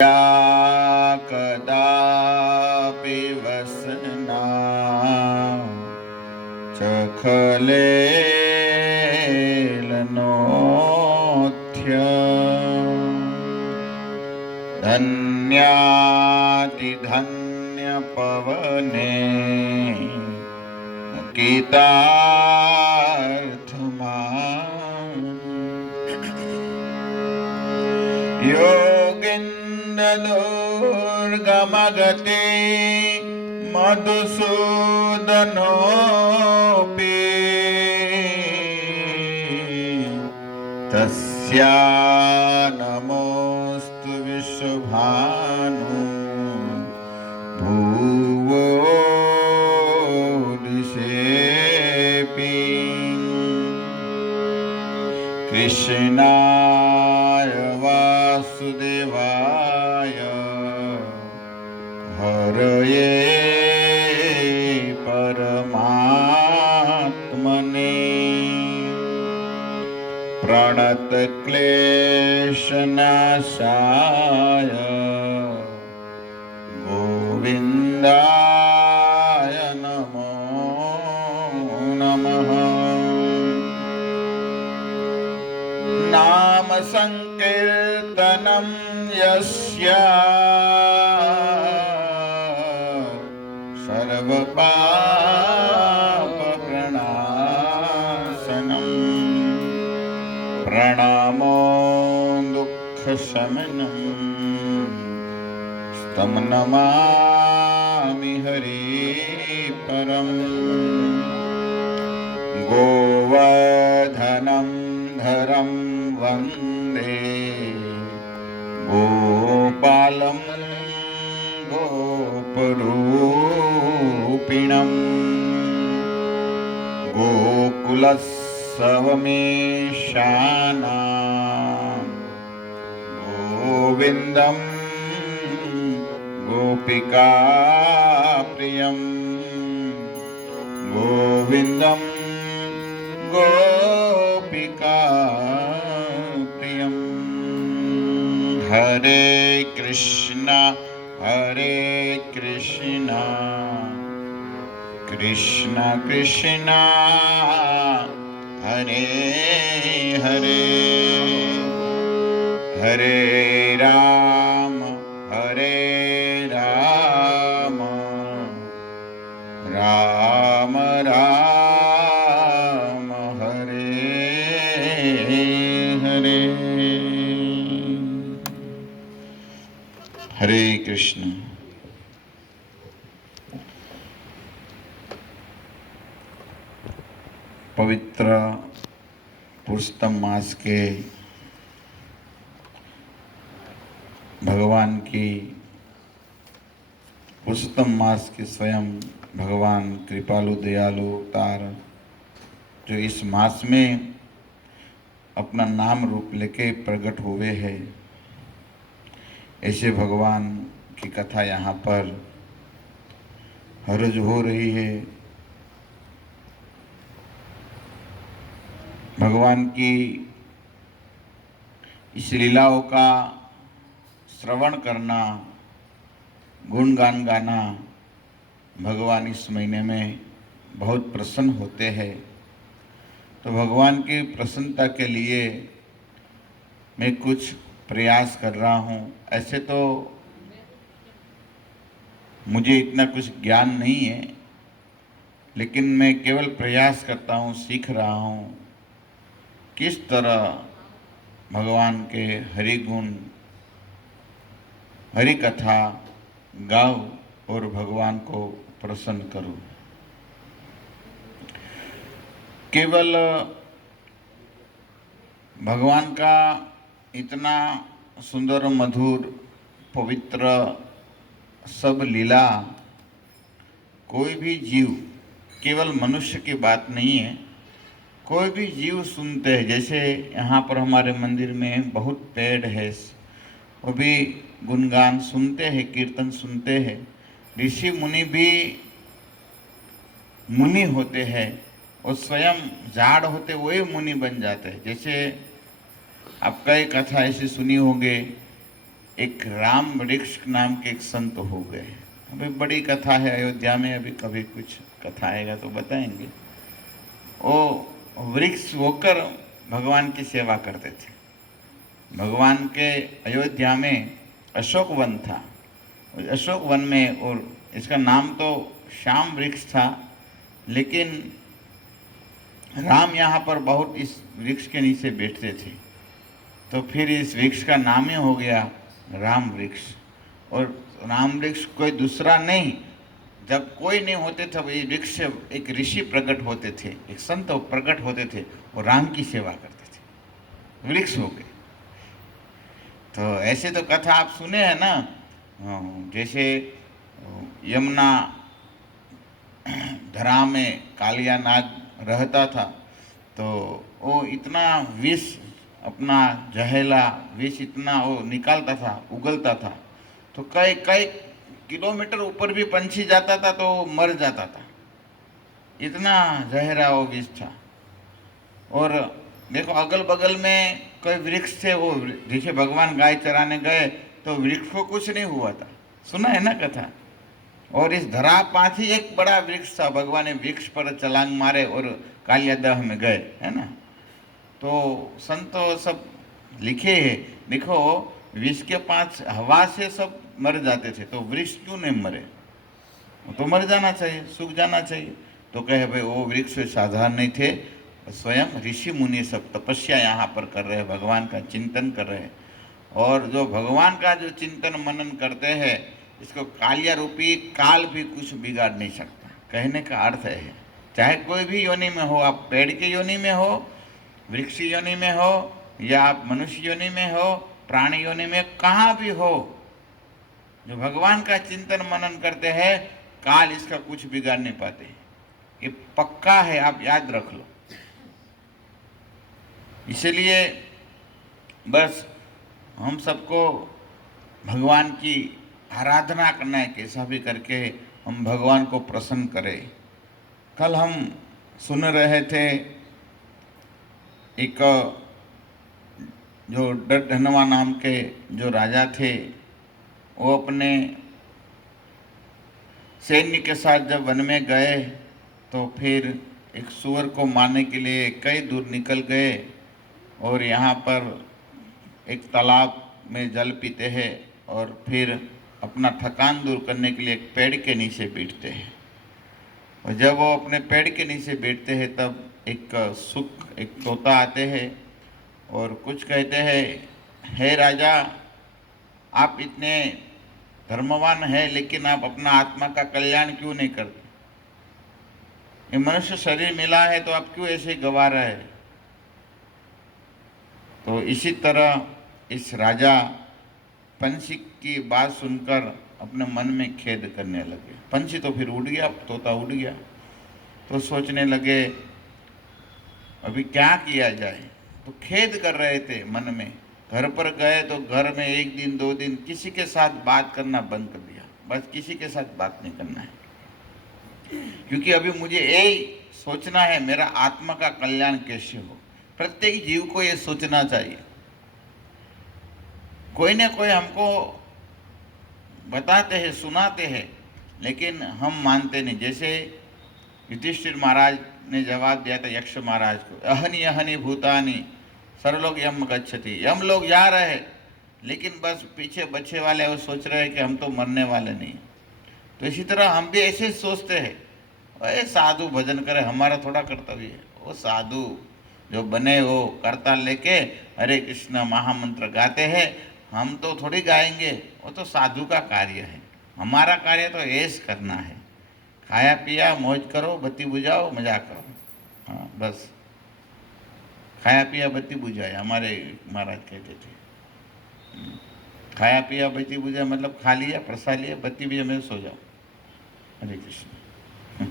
या कदापि वसना चखलेलनोथ्य धन्यातिधन्यपवने गीतार्थमा योगिन्ददुर्गमगते मधुसूदनोऽपि तस्या नमोऽस्तु विश्वभानु भुवो दिशेऽपि कृष्णाय वासुदेवाय हरये परमात्मने प्रणतक्लेशनाशाय गोविन्दाय नमो नमः। नाम संकीर्तनं यस्य सर्वपापप्रणाशनं प्रणामो दुःखशमनं तं नमामि हरिपरम्। गोवर्धनं धरं वन्दे गोपालं गोपरूपिणं गोकुलस्सवमेशानां गोविन्दं गोपिकाप्रियं गोविन्दं गोपिकाप्रियं। हरे कृष्णा कृष्ण कृष्ण हरे हरे हरे राम राम राम हरे हरे। हरे कृष्ण। पवित्र पुरुषोत्तम मास के भगवान की पुरुषोत्तम मास के स्वयं भगवान कृपालु दयालु अवतार जो इस मास में अपना नाम रूप लेके प्रकट हुए हैं, ऐसे भगवान की कथा यहाँ पर हर रोज हो रही है। भगवान की इस लीलाओं का श्रवण करना, गुणगान गाना, भगवान इस महीने में बहुत प्रसन्न होते हैं। तो भगवान की प्रसन्नता के लिए मैं कुछ प्रयास कर रहा हूँ। ऐसे तो मुझे इतना कुछ ज्ञान नहीं है, लेकिन मैं केवल प्रयास करता हूँ, सीख रहा हूँ किस तरह भगवान के हरि गुण, हरि कथा गाओ और भगवान को प्रसन्न करो। केवल भगवान का इतना सुंदर मधुर पवित्र सब लीला कोई भी जीव, केवल मनुष्य की बात नहीं है, कोई भी जीव सुनते हैं। जैसे यहाँ पर हमारे मंदिर में बहुत पेड़ है, वो भी गुणगान सुनते हैं, कीर्तन सुनते हैं। ऋषि मुनि भी मुनि होते हैं और स्वयं झाड़ होते वही मुनि बन जाते हैं। जैसे आपका एक कथा ऐसी सुनी होगी एक राम वृक्ष नाम के एक संत हो गए। अभी बड़ी कथा है अयोध्या में, अभी कभी कुछ कथा आएगा तो बताएंगे। वो वृक्ष होकर भगवान की सेवा करते थे। भगवान के अयोध्या में अशोक वन था। अशोक वन में, और इसका नाम तो श्याम वृक्ष था, लेकिन राम यहाँ पर बहुत इस वृक्ष के नीचे बैठते थे, तो फिर इस वृक्ष का नाम ही हो गया राम वृक्ष। और राम वृक्ष कोई दूसरा नहीं, जब कोई नहीं होते तब ये वृक्ष से एक ऋषि प्रकट होते थे, एक संत प्रकट होते थे और राम की सेवा करते थे, वृक्ष हो गए। तो ऐसे तो कथा आप सुने हैं ना, जैसे यमुना धरा में कालिया नाग रहता था, तो वो इतना विष, अपना जहरीला विष इतना वो निकालता था, उगलता था, तो कई कई किलोमीटर ऊपर भी पंछी जाता था तो मर जाता था, इतना जहरा वो विष था। और देखो अगल बगल में कोई वृक्ष थे, वो जैसे भगवान गाय चराने गए तो वृक्ष को कुछ नहीं हुआ था, सुना है ना कथा। और इस धरा पास ही एक बड़ा वृक्ष था, भगवान ने वृक्ष पर छलांग मारे और कालियादह में गए, है ना। तो संतो सब लिखे है, देखो विष के पास हवा से सब मर जाते थे, तो वृक्ष क्यों नहीं मरे? तो मर जाना चाहिए, सूख जाना चाहिए। तो कहे भाई वो वृक्ष साधारण नहीं थे, स्वयं ऋषि मुनि सब तपस्या यहाँ पर कर रहे हैं, भगवान का चिंतन कर रहे हैं। और जो भगवान का जो चिंतन मनन करते हैं, इसको कालिया रूपी काल भी कुछ बिगाड़ नहीं सकता। कहने का अर्थ है, चाहे कोई भी योनि में हो, आप पेड़ की योनि में हो, वृक्ष योनि में हो, या आप मनुष्य योनि में हो, प्राणी योनि में, कहाँ भी हो, जो भगवान का चिंतन मनन करते हैं, काल इसका कुछ बिगाड़ नहीं पाते। ये पक्का है, आप याद रख लो। इसलिए बस हम सबको भगवान की आराधना करना है, कैसा भी करके हम भगवान को प्रसन्न करें। कल हम सुन रहे थे, एक जो डडधनवा नाम के जो राजा थे, वो अपने सैन्य के साथ जब वन में गए तो फिर एक सूअर को मारने के लिए कई दूर निकल गए, और यहाँ पर एक तालाब में जल पीते हैं और फिर अपना थकान दूर करने के लिए एक पेड़ के नीचे बैठते हैं। और जब वो अपने पेड़ के नीचे बैठते हैं तब एक तोता आते हैं और कुछ कहते हैं, हे राजा, आप इतने धर्मवान हैं, लेकिन आप अपना आत्मा का कल्याण क्यों नहीं करते? ये मनुष्य शरीर मिला है तो आप क्यों ऐसे गवा रहे हैं? तो इसी तरह इस राजा पंछी की बात सुनकर अपने मन में खेद करने लगे। पंछी तो फिर उड़ गया, तोता उड़ गया, तो सोचने लगे अभी क्या किया जाए। तो खेद कर रहे थे मन में। घर पर गए तो घर में एक दिन दो दिन किसी के साथ बात करना बंद कर दिया, बस किसी के साथ बात नहीं करना है, क्योंकि अभी मुझे यही सोचना है मेरा आत्मा का कल्याण कैसे हो। प्रत्येक जीव को ये सोचना चाहिए। कोई ना कोई हमको बताते हैं, सुनाते हैं, लेकिन हम मानते नहीं। जैसे युधिष्ठिर महाराज ने जवाब दिया था यक्ष महाराज को, अहनि अहनि भूतानि सर्वलोक यम गच्छति। यम लोग जा रहे हैं, लेकिन बस पीछे बच्चे वाले वो सोच रहे हैं कि हम तो मरने वाले नहीं। तो इसी तरह हम भी ऐसे सोचते हैं, अरे साधु भजन करे, हमारा थोड़ा कर्तव्य है। वो साधु जो बने वो करताल लेके हरे कृष्ण महामंत्र गाते हैं, हम तो थोड़ी गाएंगे, वो तो साधु का कार्य है। हमारा कार्य तो ऐश करना है, खाया पिया मौज करो, बत्ती बुझाओ, मजा करो। हाँ बस, खाया पिया बत्ती बुझाए, हमारे महाराज कहते थे। खाया पिया बत्ती बुझाए मतलब खा लिया, प्रसाद लिया, बत्ती बुझा में सो जाओ, हरे कृष्ण।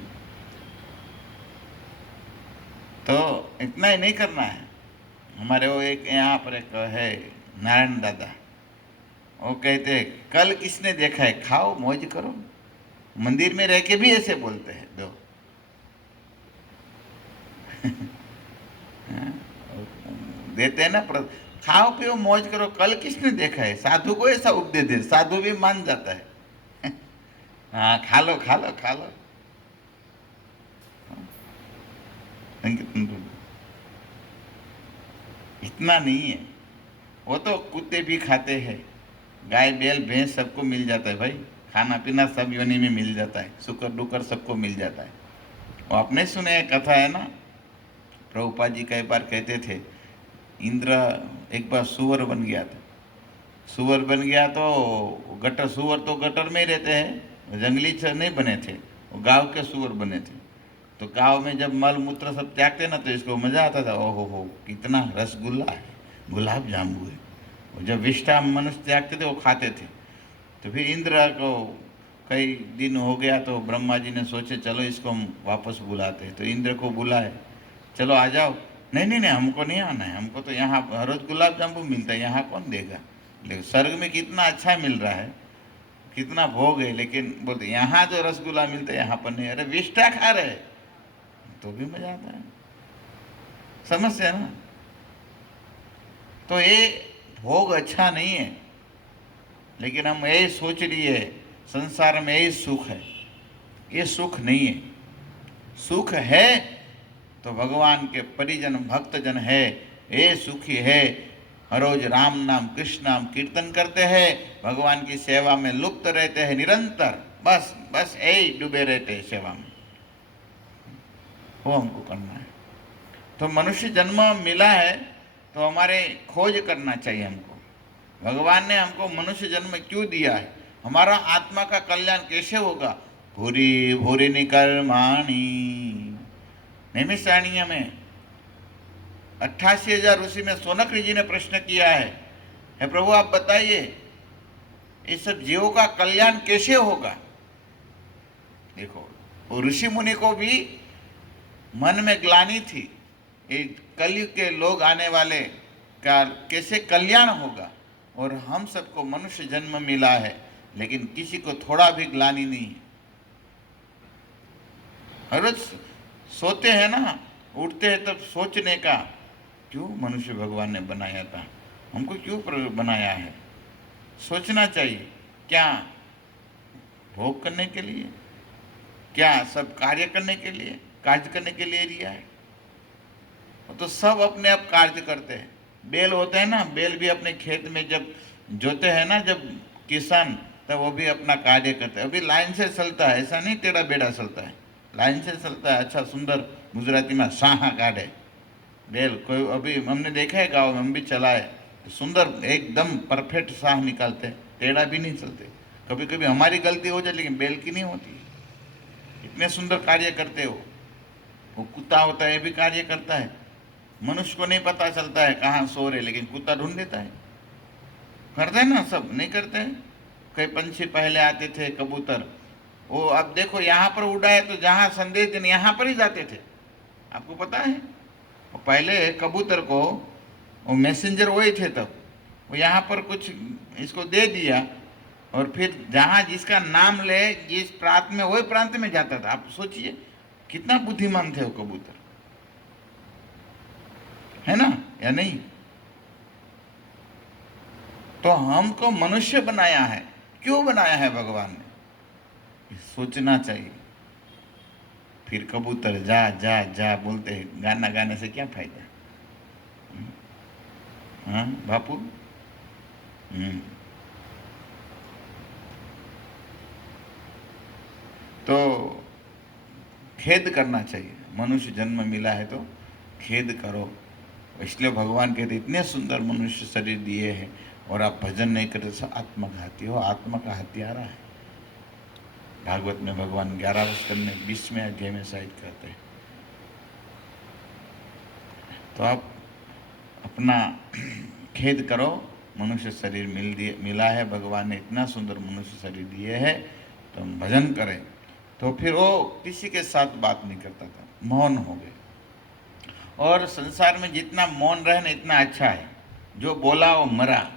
तो इतना ही नहीं करना है। हमारे वो एक यहाँ पर एक है नारायण दादा, वो कहते कल किसने देखा है, खाओ मौज करो। मंदिर में रह के भी ऐसे बोलते हैं दो। देते हैं ना, खाओ पियो मौज करो। कल किसने देखा है साधु को ऐसा उपदेश दे? साधु भी मान जाता है। हाँ, खा लो खा लो खा लो। इतना नहीं है, वो तो कुत्ते भी खाते हैं, गाय बैल भैंस सबको मिल जाता है भाई। खाना पीना सब योनि में मिल जाता है, शुक्र डुकर सबको मिल जाता है। वो आपने सुने है, कथा है ना, प्रभुपाद जी कई बार कहते थे, इंद्र एक बार सुअर बन गया था। सुअर बन गया तो गटर, सुअर तो गटर में ही रहते हैं, जंगली नहीं बने थे, वो गांव के सुअर बने थे। तो गांव में जब मल मूत्र सब त्यागते ना, तो इसको मजा आता था, ओहो हो कितना रसगुल्ला है, गुलाब जामुन है। और जब विष्ठा मनुष्य त्यागते थे वो खाते थे। तो फिर इंद्र को कई दिन हो गया, तो ब्रह्मा जी ने सोचे चलो इसको हम वापस बुलाते हैं। तो इंद्र को बुलाए, चलो आ जाओ। नहीं नहीं नहीं, हमको नहीं आना है, हमको तो यहाँ हर रोज गुलाब जामुन मिलता है, यहाँ कौन देगा। लेकिन स्वर्ग में कितना अच्छा मिल रहा है, कितना भोग है, लेकिन बोलते यहाँ जो रसगुल्ला मिलता है यहाँ पर नहीं। अरे विष्ठा खा रहे तो भी मजा आता है, समस्या ना। तो ये भोग अच्छा नहीं है, लेकिन हम यही सोच लिए संसार में यही सुख है। ये सुख नहीं है। सुख है तो भगवान के परिजन भक्तजन है, ये सुखी है। हर रोज राम नाम कृष्ण नाम कीर्तन करते हैं, भगवान की सेवा में लुप्त रहते हैं निरंतर, बस बस यही डूबे रहते हैं सेवा में। वो हमको करना है। तो मनुष्य जन्म मिला है तो हमारे खोज करना चाहिए हमको, भगवान ने हमको मनुष्य जन्म क्यों दिया है, हमारा आत्मा का कल्याण कैसे होगा। भूरी भूरी निकर्माणी, नैमिषारण्य में 88,000 ऋषि में सोनक जी ने प्रश्न किया है प्रभु आप बताइए इस सब जीवों का कल्याण कैसे होगा। देखो, वो ऋषि मुनि को भी मन में ग्लानि थी, ये कलयुग के लोग आने वाले का कैसे कल्याण होगा। और हम सबको मनुष्य जन्म मिला है, लेकिन किसी को थोड़ा भी ग्लानि नहीं है। हर रोज सोते हैं ना, उठते हैं तब सोचने का, क्यों मनुष्य भगवान ने बनाया था, हमको क्यों बनाया है। सोचना चाहिए, क्या भोग करने के लिए, क्या सब कार्य करने के लिए, कार्य करने के लिए दिया है। तो सब अपने आप कार्य करते हैं। बैल होते हैं ना, बैल भी अपने खेत में जब जोते हैं ना, जब किसान, तब वो भी अपना कार्य करते हैं। अभी लाइन से चलता है, ऐसा नहीं टेढ़ा बेड़ा चलता है, लाइन से चलता है। अच्छा सुंदर गुजराती में साहा काढ़े बैल, कोई अभी हमने देखा है गाँव में, हम भी चलाए, सुंदर एकदम परफेक्ट साह निकालते हैं, टेढ़ा भी नहीं चलते। कभी कभी हमारी गलती हो जाए, लेकिन बैल की नहीं होती, इतने सुंदर कार्य करते हो। वो कुत्ता होता है, ये भी कार्य करता है। मनुष्य को नहीं पता चलता है कहाँ सो रहे, लेकिन कुत्ता ढूंढ लेता है। करते हैं ना, सब नहीं करते हैं। कई पंछी पहले आते थे, कबूतर, वो अब देखो यहाँ पर उड़ाए तो जहाँ संदेश देने यहाँ पर ही जाते थे, आपको पता है। वो पहले कबूतर को वो मैसेंजर वही थे, तब वो यहाँ पर कुछ इसको दे दिया, और फिर जहाँ जिसका नाम ले, जिस प्रांत में, वही प्रांत में जाता था। आप सोचिए कितना बुद्धिमान थे वो कबूतर, है ना, या नहीं। तो हमको मनुष्य बनाया है, क्यों बनाया है भगवान ने, सोचना चाहिए। फिर कबूतर जा जा जा बोलते हैं, गाना गाने से क्या फायदा। हाँ बापू, तो खेद करना चाहिए। मनुष्य जन्म मिला है तो खेद करो। इसलिए भगवान कहते इतने सुंदर मनुष्य शरीर दिए हैं और आप भजन नहीं करते तो आत्मघाती हो, आत्मा का हत्यारा है। भागवत में भगवान 11वें स्कंद में 20वें अध्याय में शायद कहते हैं। तो आप अपना खेद करो, मनुष्य शरीर मिला है, भगवान ने इतना सुंदर मनुष्य शरीर दिए है, तो हम भजन करें। तो फिर वो किसी के साथ बात नहीं करता था, मौन हो गए। और संसार में जितना मौन रहे ना, इतना अच्छा है। जो बोला वो मरा,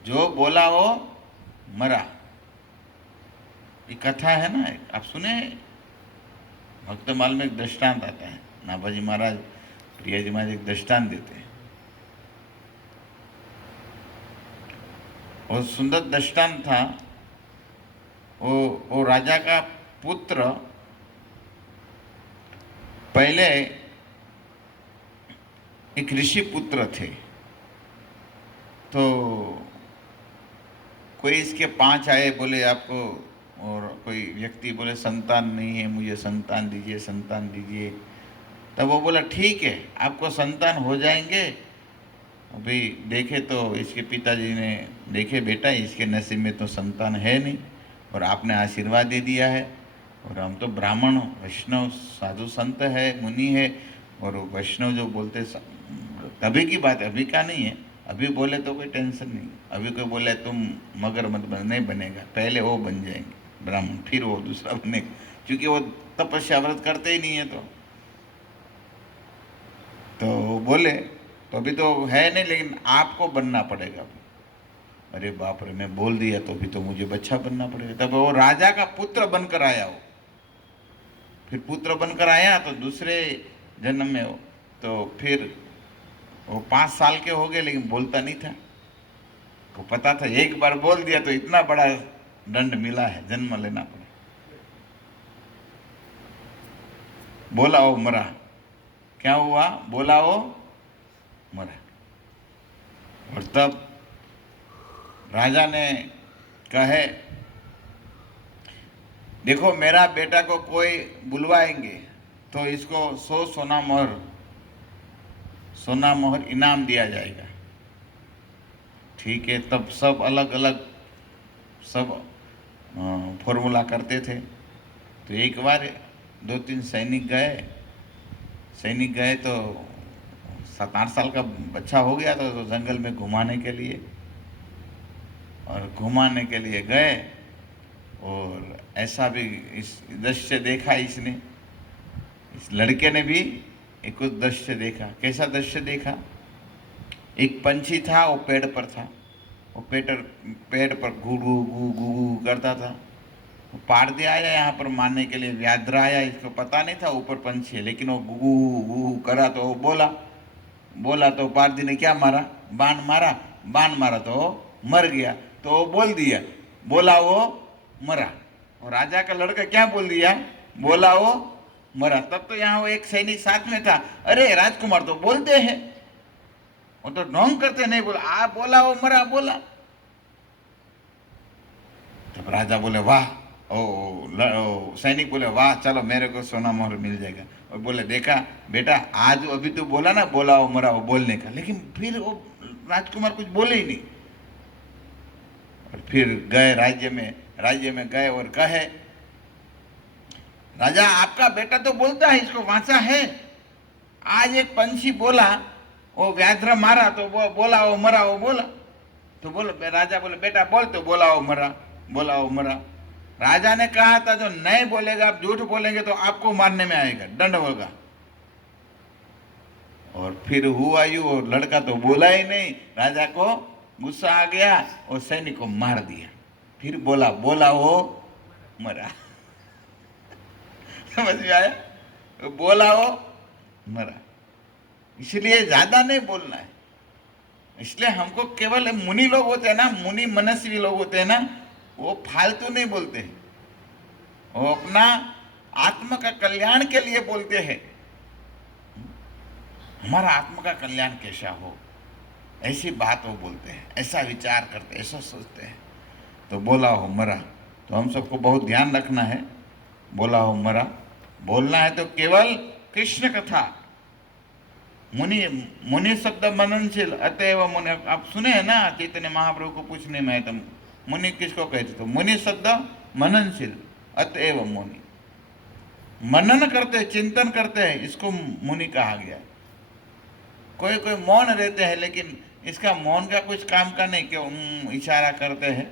जो बोला वो मरा। ये कथा है ना, आप सुने, भक्तमाल में एक दृष्टांत आता है। नाभाजी महाराज, प्रिया जी महाराज एक दृष्टांत देते हैं। वो सुंदर दृष्टांत था। वो राजा का पुत्र पहले एक ऋषि पुत्र थे। तो कोई इसके 5 आए, बोले आपको, और कोई व्यक्ति बोले संतान नहीं है, मुझे संतान दीजिए, संतान दीजिए। तब वो बोला ठीक है, आपको संतान हो जाएंगे। अभी देखे तो इसके पिताजी ने देखे, बेटा इसके नसीब में तो संतान है नहीं, और आपने आशीर्वाद दे दिया है, और हम तो ब्राह्मण वैष्णव साधु संत है, मुनि है, और वैष्णव जो बोलते तभी की बात है, अभी का नहीं है। अभी बोले तो कोई टेंशन नहीं, अभी कोई बोले तुम मगर मत बन, नहीं बनेगा, पहले वो बन जाएंगे ब्राह्मण, फिर वो दूसरा बनेगा, क्योंकि वो तपस्या व्रत करते ही नहीं है। तो बोले तो अभी तो है नहीं, लेकिन आपको बनना पड़ेगा। अरे बाप रे, मैं बोल दिया तो भी तो मुझे बच्चा बनना पड़ेगा। तब वो राजा का पुत्र बनकर आया। वो फिर पुत्र बनकर आया तो दूसरे जन्म में हो, तो फिर वो 5 साल के हो गए, लेकिन बोलता नहीं था। को पता था एक बार बोल दिया तो इतना बड़ा दंड मिला है, जन्म लेना पड़ा। बोला वो मरा। क्या हुआ? बोला वो मरा। और तब राजा ने कहे, देखो मेरा बेटा को कोई बुलवाएंगे तो इसको 100 सोना मोहर इनाम दिया जाएगा। ठीक है। तब सब अलग अलग सब फॉर्मूला करते थे। तो एक बार 2-3 सैनिक गए तो 7-8 साल का बच्चा हो गया था, तो जंगल में घुमाने के लिए, और घुमाने के लिए गए। और ऐसा भी इस दृश्य देखा इसने, इस लड़के ने भी एक कुछ दृश्य देखा। कैसा दृश्य देखा? एक पंछी था, वो पेड़ पर था, वो पेड़ पर गू गू गू गू करता था। वो पारदी आया यहाँ पर मारने के लिए, व्याघ्र आया, इसको पता नहीं था ऊपर पंछी है, लेकिन वो गू गू करा तो वो बोला तो पारदी ने क्या मारा? बाण मारा तो मर गया। तो वो बोल दिया, बोला वो मरा। और राजा का लड़का क्या बोल दिया? बोला वो मरा। तब तो यहाँ वो एक सैनिक साथ में था, अरे राजकुमार तो बोलते हैं, वो तो ढोंग करते नहीं, बोला वो मरा बोला। तब राजा बोले वाह, सैनिक बोले वाह, चलो मेरे को सोना मोहर मिल जाएगा। और बोले देखा बेटा, आज अभी तो बोला ना, बोला वो मरा, वो बोलने का, लेकिन फिर वो राजकुमार कुछ बोले ही नहीं। और फिर गए राज्य में गए और कहे, राजा आपका बेटा तो बोलता है, इसको वाचा है। आज एक पंछी बोला, वो व्याघ्र मारा तो वो बोला वो मरा, वो बोला। तो राजा बोले बेटा बोल, तो बोला वो मरा। राजा ने कहा था जो नहीं बोलेगा, आप झूठ बोलेंगे तो आपको मारने में आएगा, दंड होगा। और फिर हुआ यूं, और लड़का तो बोला ही नहीं, राजा को गुस्सा आ गया और सैनिक को मार दिया। फिर बोला वो मरा। समझ में आया? बोला वो मरा। इसलिए ज्यादा नहीं बोलना है। इसलिए हमको केवल मुनि लोग होते हैं ना, मुनि मनस्वी लोग होते हैं ना, वो फालतू नहीं बोलते हैं, वो अपना आत्मा का कल्याण के लिए बोलते हैं। हमारा आत्मा का कल्याण कैसा हो, ऐसी बात वो बोलते हैं, ऐसा विचार करते, ऐसा सोचते हैं। तो बोला हो मरा, तो हम सबको बहुत ध्यान रखना है। बोला हो मरा बोलना है तो केवल कृष्ण कथा। मुनि शब्द मननशील, अतएव मुनि। आप सुने हैं ना चैतन्य महाप्रभु को पूछने में, तो मुनि किसको कहते? तो मुनि शब्द मननशील, अतएव मुनि। मनन करते, चिंतन करते हैं, इसको मुनि कहा गया। कोई मौन रहते हैं, लेकिन इसका मौन का कुछ काम का नहीं, क्यों इशारा करते हैं,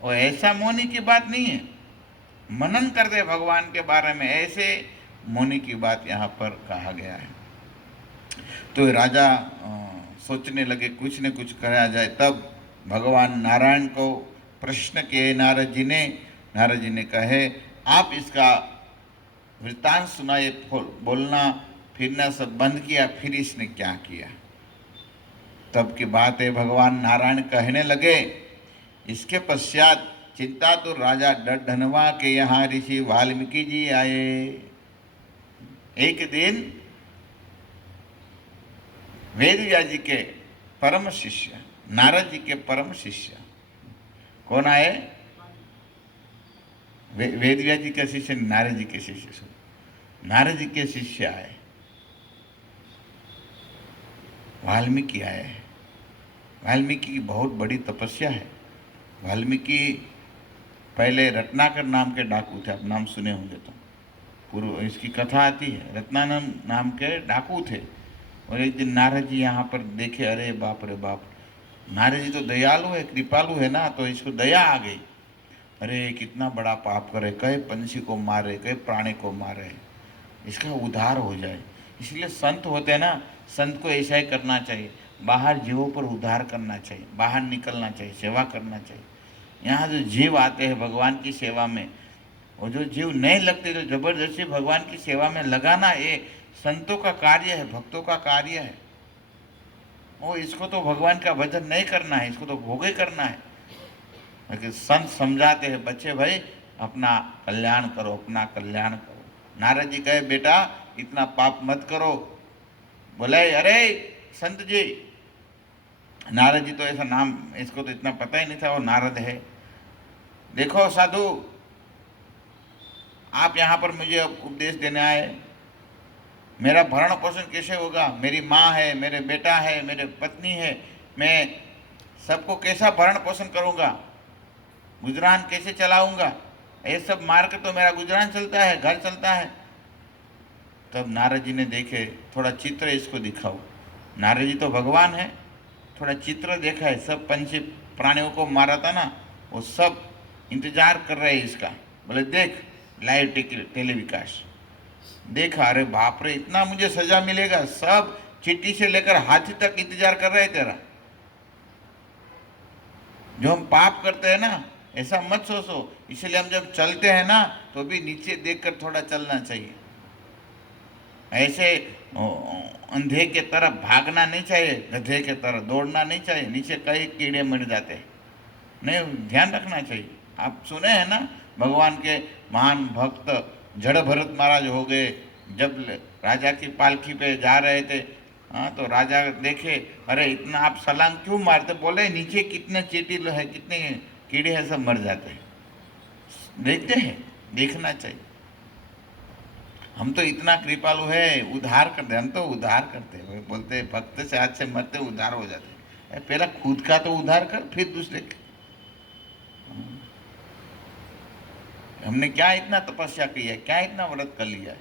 वो ऐसा मौनी की बात नहीं है। मनन करते भगवान के बारे में, ऐसे मुनि की बात यहाँ पर कहा गया है। तो राजा सोचने लगे कुछ न कुछ करा जाए। तब भगवान नारायण को प्रश्न किए नारद जी ने कहे, आप इसका वृत्तांत सुनाए। बोलना फिरना सब बंद किया। फिर इसने क्या किया? तब की बात है, भगवान नारायण कहने लगे, इसके पश्चात चिंता तो राजा डढ़नवा के यहाँ ऋषि वाल्मीकि जी आए। एक दिन वेद व्यास जी के परम शिष्य, नारद जी के परम शिष्य कौन आए? वेद व्यास जी के शिष्य, नारद जी के शिष्य, नारद जी के शिष्य आए, वाल्मीकि आए। वाल्मीकि की बहुत बड़ी तपस्या है। वाल्मीकि पहले रत्नाकर नाम के डाकू थे, आप नाम सुने होंगे तो, पूर्व इसकी कथा आती है। रत्नानंद नाम के डाकू थे, और एक दिन नारद जी यहाँ पर देखे, अरे बाप रे बाप, नारद जी तो दयालु है, कृपालु है ना, तो इसको दया आ गई। अरे कितना बड़ा पाप करे, कई पंछी को मारे, कई प्राणी को मारे, इसका उद्धार हो जाए। इसलिए संत होते हैं ना, संत को ऐसा ही करना चाहिए, बाहर जीवों पर उद्धार करना चाहिए, बाहर निकलना चाहिए, सेवा करना चाहिए। यहाँ जो जीव आते हैं भगवान की सेवा में, और जो जीव नहीं लगते, जो जबरदस्ती भगवान की सेवा में लगाना, ये संतों का कार्य है, भक्तों का कार्य है। वो इसको तो भगवान का भजन नहीं करना है, इसको तो भोग ही करना है। लेकिन संत समझाते हैं, बच्चे भाई अपना कल्याण करो, अपना कल्याण करो। नारद जी कहे, बेटा इतना पाप मत करो। बोले, अरे संत जी, नारद जी तो ऐसा नाम, इसको तो इतना पता ही नहीं था वो नारद है। देखो साधु, आप यहाँ पर मुझे उपदेश देने आए, मेरा भरण पोषण कैसे होगा? मेरी माँ है, मेरे बेटा है, मेरे पत्नी है, मैं सबको कैसा भरण पोषण करूँगा? गुजरान कैसे चलाऊंगा? ये सब मार के तो मेरा गुजरान चलता है, घर चलता है। तब नारद जी ने देखे, थोड़ा चित्र इसको दिखाओ। नारद जी तो भगवान है, थोड़ा चित्र देखा है, सब पंछी प्राणियों को मारा था ना, वो सब इंतजार कर रहे हैं इसका। बोले देख लाइव टेलीविकास्ट। देखा, अरे बाप रे, इतना मुझे सजा मिलेगा? सब चिट्ठी से लेकर हाथी तक इंतजार कर रहे हैं तेरा। जो हम पाप करते हैं ना, ऐसा मत सोचो। इसलिए हम जब चलते हैं ना, तो भी नीचे देखकर थोड़ा चलना चाहिए। ऐसे अंधे के तरफ भागना नहीं चाहिए, गधे के तरह दौड़ना नहीं चाहिए, नीचे कई कीड़े मर जाते हैं। नहीं, ध्यान रखना चाहिए। आप सुने हैं ना, भगवान के महान भक्त जड़ भरत महाराज हो गए, जब राजा की पालकी पे जा रहे थे, हाँ, तो राजा देखे, अरे इतना आप सलांग क्यों मारते? बोले नीचे कितने चींटी है, कितने कीड़े हैं, सब मर जाते हैं। देखते हैं, देखना चाहिए। हम तो इतना कृपालु है, उद्धार करते, हम तो उद्धार करते हैं। बोलते हैं भक्त से हाथ से मरते उद्धार हो जाते। पहला खुद का तो उद्धार कर, फिर दूसरे के। हमने क्या इतना तपस्या की है, क्या इतना व्रत कर लिया है,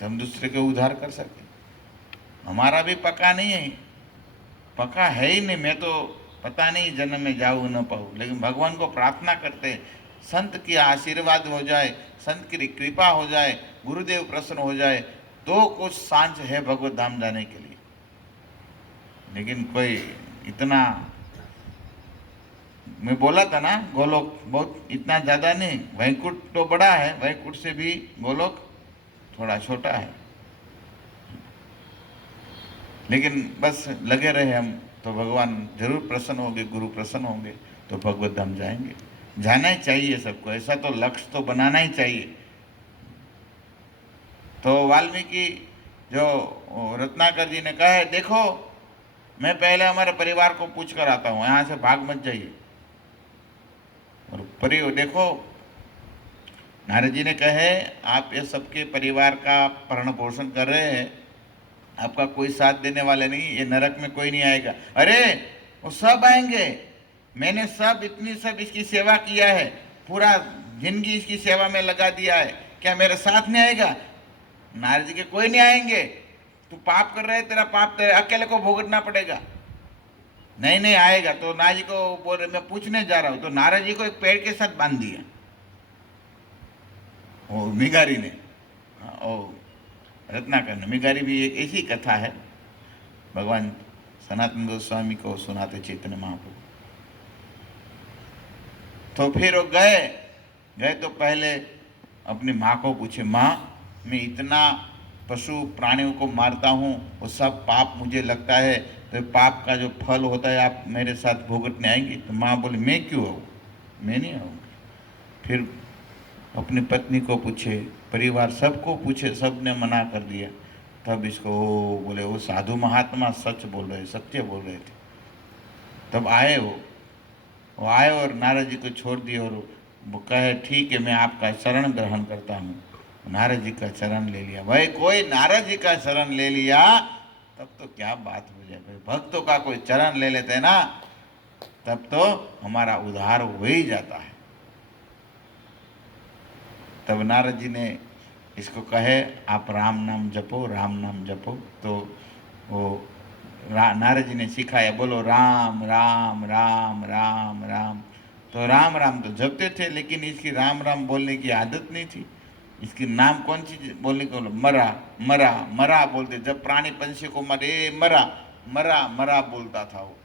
तो हम दूसरे के उद्धार कर सके? हमारा भी पक्का नहीं है, पक्का है ही नहीं। मैं तो पता नहीं जन्म में जाऊँ न पाऊँ, लेकिन भगवान को प्रार्थना करते हैं, संत की आशीर्वाद हो जाए, संत की कृपा हो जाए, गुरुदेव प्रसन्न हो जाए, तो कुछ सांच है भगवत धाम जाने के लिए। लेकिन कोई इतना, मैं बोला था ना, गोलोक बहुत इतना ज़्यादा नहीं, वैकुंठ तो बड़ा है, वैकुंठ से भी गोलोक थोड़ा छोटा है। लेकिन बस लगे रहे हम, तो भगवान जरूर प्रसन्न होंगे, गुरु प्रसन्न होंगे, तो भगवत धाम जाएंगे। जाना ही चाहिए सबको, ऐसा तो लक्ष्य तो बनाना ही चाहिए। तो वाल्मीकि जो रत्नाकर जी ने कहा है, देखो मैं पहले हमारे परिवार को पूछ कर आता हूँ, यहाँ से भाग मत जाइए। और देखो, नारद जी ने कहे, आप ये सबके परिवार का भरण पोषण कर रहे हैं, आपका कोई साथ देने वाले नहीं, ये नरक में कोई नहीं आएगा। अरे वो सब आएंगे, मैंने सब इतनी सब इसकी सेवा किया है, पूरा जिंदगी इसकी सेवा में लगा दिया है, क्या मेरे साथ में आएगा? नारद जी के कोई नहीं आएंगे। तू पाप कर रहे है, तेरा पाप तेरे अकेले को भुगतना पड़ेगा। नहीं नहीं आएगा। तो नारद जी को बोल रहे, मैं पूछने जा रहा हूँ। तो नारद जी को एक पेड़ के साथ बांध दिया वो मिगारी ने, रत्नाकर ने। मिगारी भी एक ऐसी कथा है, भगवान सनातन गोस्वामी को सुनाते चैतन्य महाप्रभु। तो फिर वो गए तो पहले अपनी माँ को पूछे, माँ मैं इतना पशु प्राणियों को मारता हूँ, वो सब पाप मुझे लगता है, तो पाप का जो फल होता है आप मेरे साथ भुगतने आएंगी? तो माँ बोली मैं क्यों आऊँ, मैं नहीं आऊँगी। फिर अपनी पत्नी को पूछे, परिवार सबको पूछे, सब ने मना कर दिया। तब इसको बोले वो साधु महात्मा सच बोल रहे, सत्य बोल रहे थे। तब आए वो आए और नारद जी को छोड़ दिए और वो कहे ठीक है मैं आपका शरण ग्रहण करता हूँ। नारद जी का शरण ले लिया। भाई कोई नारद जी का शरण ले लिया तब तो क्या बात हो जाए भाई, भक्तों का कोई चरण ले लेते हैं ना तब तो हमारा उद्धार हो ही जाता है। तब नारद जी ने इसको कहे आप राम नाम जपो, राम नाम जपो। तो वो नारद जी ने सिखाया, बोलो राम राम राम राम राम। तो राम राम तो जपते थे लेकिन इसकी राम राम बोलने की आदत नहीं थी। इसकी नाम कौन सी बोलने को, मरा मरा मरा बोलते, जब प्राणी पंछी को मरे मरा मरा मरा बोलता था वो।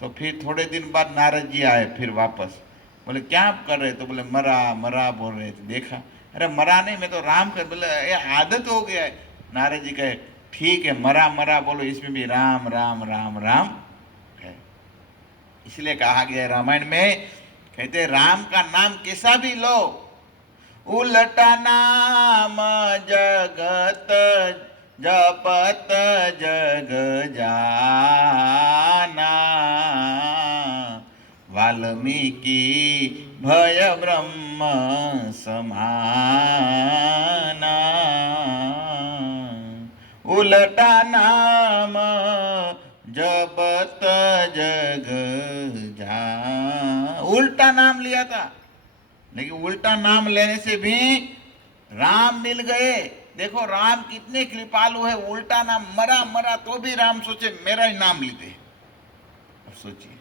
तो फिर थोड़े दिन बाद नारद जी आए फिर वापस, बोले क्या आप कर रहे? तो बोले मरा मरा बोल रहे थे। देखा, अरे मरा नहीं मैं तो राम कर, बोले ये आदत हो गया है। नारद जी कहे ठीक है मरा मरा बोलो, इसमें भी राम राम राम राम है। इसलिए कहा गया है रामायण में, कहते राम का नाम कैसा भी लो, उलटा नाम जगत जपत जग जाना, वाल्मीकि भय ब्रह्म समाना। उलटा नाम जपत जग जा, उल्टा नाम लिया था लेकिन उल्टा नाम लेने से भी राम मिल गए। देखो राम कितने कृपालु है, उल्टा नाम मरा मरा तो भी राम सोचे मेरा ही नाम लेते। अब सोचिए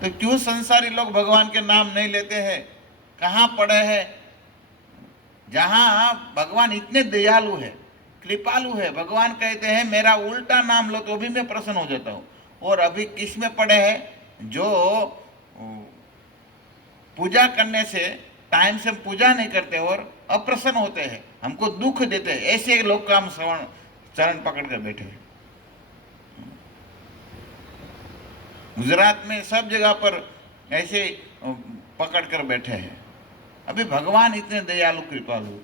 तो क्यों संसारी लोग भगवान के नाम नहीं लेते हैं? कहाँ पड़े हैं? जहाँ भगवान इतने दयालु है, कृपालु है, भगवान कहते हैं मेरा उल्टा नाम लो तो भी मैं प्रसन्न हो जाता हूँ। और अभी किस में पड़े हैं? जो पूजा करने से टाइम से पूजा नहीं करते और अप्रसन्न होते हैं, हमको दुख देते हैं, ऐसे लोग का हम चरण पकड़ कर बैठे हैं। गुजरात में सब जगह पर ऐसे पकड़ कर बैठे हैं। अभी भगवान इतने दयालु कृपालु,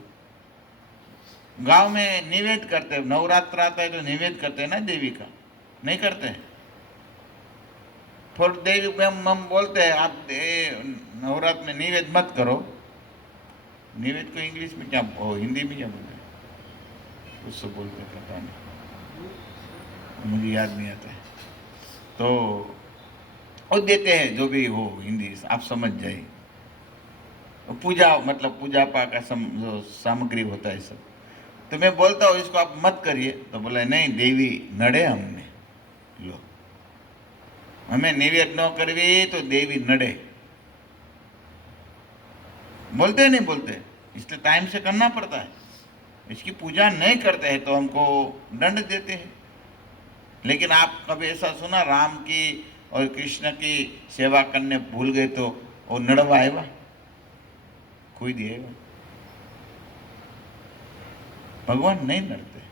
गांव में निवेद करते हैं, नवरात्र आता है तो निवेद करते हैं ना देवी का, नहीं करते हैं? फिर देवी में हम बोलते हैं आप नवरात्र में निवेद मत करो। निवेद को इंग्लिश में क्या, हिंदी में क्या बोलते हैं उससे, बोलते हैं पता नहीं, मुझे याद नहीं आता है। तो वो देते हैं जो भी हो, हिंदी आप समझ जाइए। पूजा मतलब पूजा पाठ का जो सामग्री होता है सब। तो मैं बोलता हूँ इसको आप मत करिए, तो बोला नहीं देवी नड़े हमने, लो हमें निवेद न करवी तो देवी नड़े। बोलते नहीं बोलते, इसलिए टाइम से करना पड़ता है। इसकी पूजा नहीं करते हैं तो हमको दंड देते हैं। लेकिन आप कभी ऐसा सुना राम की और कृष्ण की सेवा करने भूल गए तो वो नड़वाएगा, कोई दिएगा? भगवान नहीं नड़ते।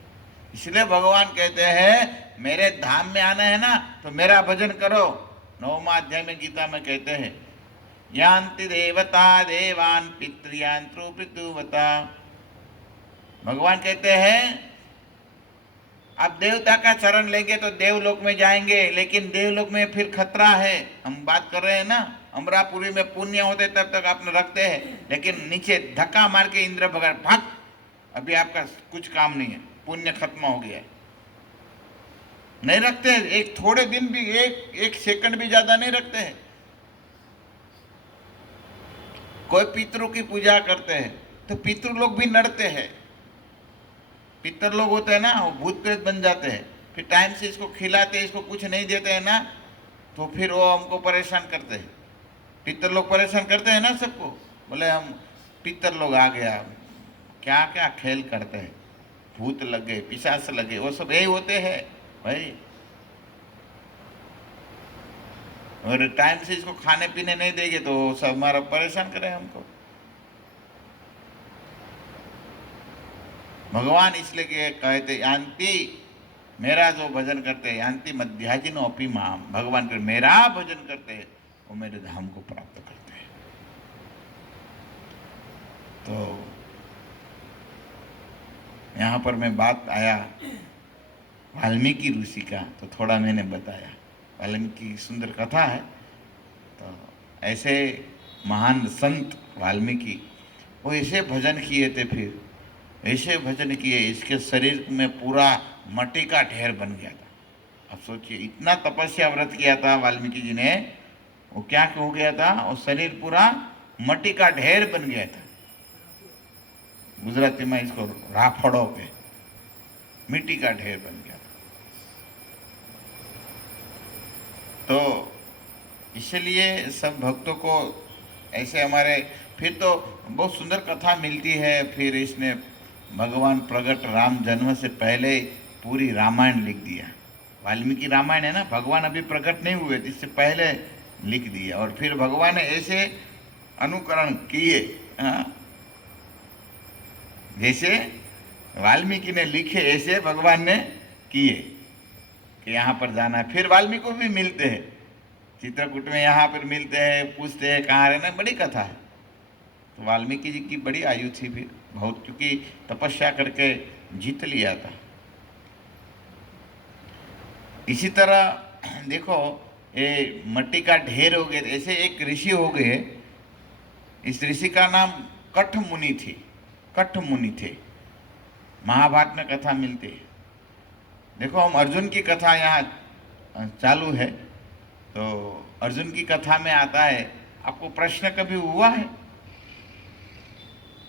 इसलिए भगवान कहते हैं मेरे धाम में आना है ना तो मेरा भजन करो। 9वां अध्याय में गीता में कहते हैं यान्ति देवता देवान पितृयान्त्रु पितुवता। भगवान कहते हैं आप देवता का चरण लेंगे तो देवलोक में जाएंगे, लेकिन देवलोक में फिर खतरा है। हम बात कर रहे हैं ना, अमरापुरी में पुण्य होते तब तक आपने रखते हैं, लेकिन नीचे धक्का मार के इंद्र भगवान भाग, अभी आपका कुछ काम नहीं है, पुण्य खत्म हो गया है। नहीं रखते हैं, एक थोड़े दिन भी, एक सेकंड भी ज्यादा नहीं रखते हैं। कोई पितरों की पूजा करते हैं तो पितृ लोग भी नड़ते हैं। पितर लोग होते हैं ना, वो भूत प्रेत बन जाते हैं, फिर टाइम से इसको खिलाते इसको कुछ नहीं देते हैं ना, तो फिर वो हमको परेशान करते हैं। पितर लोग परेशान करते हैं ना सबको, बोले हम पितर लोग आ गया, क्या क्या खेल करते हैं, भूत लग गए, पिशाच लगे, वो सब यही होते हैं भाई। और टाइम से इसको खाने पीने नहीं देंगे तो सब हमारा परेशान करें हमको। भगवान इसलिए कहते यान्ति मेरा जो भजन करते हैं यान्ति मध्याजिन अपि माम, भगवान कर मेरा भजन करते हैं वो मेरे धाम को प्राप्त करते हैं। तो यहाँ पर मैं बात आया वाल्मीकि ऋषि का, तो थोड़ा मैंने बताया। वाल्मीकि सुंदर कथा है। तो ऐसे महान संत वाल्मीकि वो ऐसे भजन किए थे, फिर ऐसे भजन किए इसके शरीर में पूरा मट्टी का ढेर बन गया था। अब सोचिए इतना तपस्या व्रत किया था वाल्मीकि जी ने, वो क्या हो गया था, वो शरीर पूरा मट्टी का ढेर बन गया था। गुजराती में इसको राफड़ो पे, मिट्टी का ढेर बन गया था। तो इसलिए सब भक्तों को ऐसे हमारे, फिर तो बहुत सुंदर कथा मिलती है। फिर इसने भगवान प्रकट राम जन्म से पहले पूरी रामायण लिख दिया। वाल्मीकि रामायण है ना, भगवान अभी प्रकट नहीं हुए, इससे पहले लिख दिया। और फिर भगवान ने ऐसे अनुकरण किए, जैसे वाल्मीकि ने लिखे ऐसे भगवान ने किए कि यहाँ पर जाना है। फिर वाल्मीकि को भी मिलते हैं चित्रकूट में, यहाँ पर मिलते हैं, पूछते हैं कहाँ रहना, बड़ी कथा है। तो वाल्मीकि जी की बड़ी आयु थी फिर बहुत, क्योंकि तपस्या करके जीत लिया था। इसी तरह देखो ये मट्टी का ढेर हो गए, ऐसे एक ऋषि हो गए। इस ऋषि का नाम कठ मुनि थी, कठ मुनि थे। महाभारत में कथा मिलती है। देखो हम अर्जुन की कथा यहाँ चालू है, तो अर्जुन की कथा में आता है, आपको प्रश्न कभी हुआ है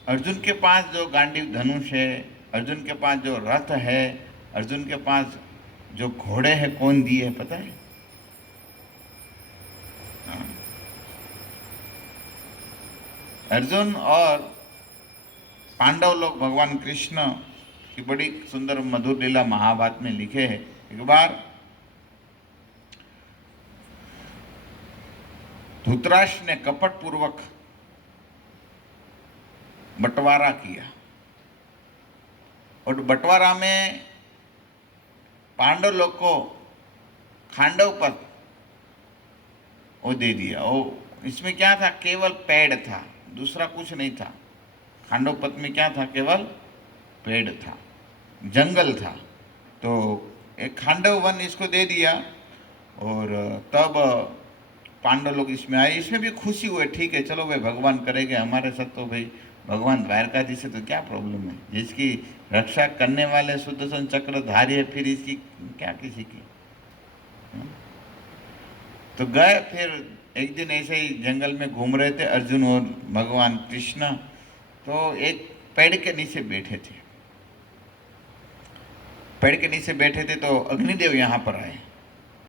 अर्जुन के पास जो गांडीव धनुष है, अर्जुन के पास जो रथ है, अर्जुन के पास जो घोड़े हैं कौन दिए है, पता है? हाँ। अर्जुन और पांडव लोग भगवान कृष्ण की बड़ी सुंदर मधुर लीला महाभारत में लिखे हैं। एक बार धृतराष्ट्र ने कपट पूर्वक बंटवारा किया, और बंटवारा में पांडव लोग को खांडव पद वो दे दिया। वो इसमें क्या था, केवल पेड़ था, दूसरा कुछ नहीं था। खांडव पद में क्या था, केवल पेड़ था, जंगल था। तो एक खांडव वन इसको दे दिया, और तब पांडव लोग इसमें आए। इसमें भी खुशी हुए, ठीक है चलो भाई भगवान करेंगे हमारे साथ, तो भाई भगवान द्वारकाधीश से तो क्या प्रॉब्लम है, जिसकी रक्षा करने वाले सुदर्शन चक्रधारी है, फिर इसकी क्या किसी की। तो गए, फिर एक दिन ऐसे ही जंगल में घूम रहे थे अर्जुन और भगवान कृष्ण, तो एक पेड़ के नीचे बैठे थे। पेड़ के नीचे बैठे थे तो अग्निदेव यहाँ पर आए।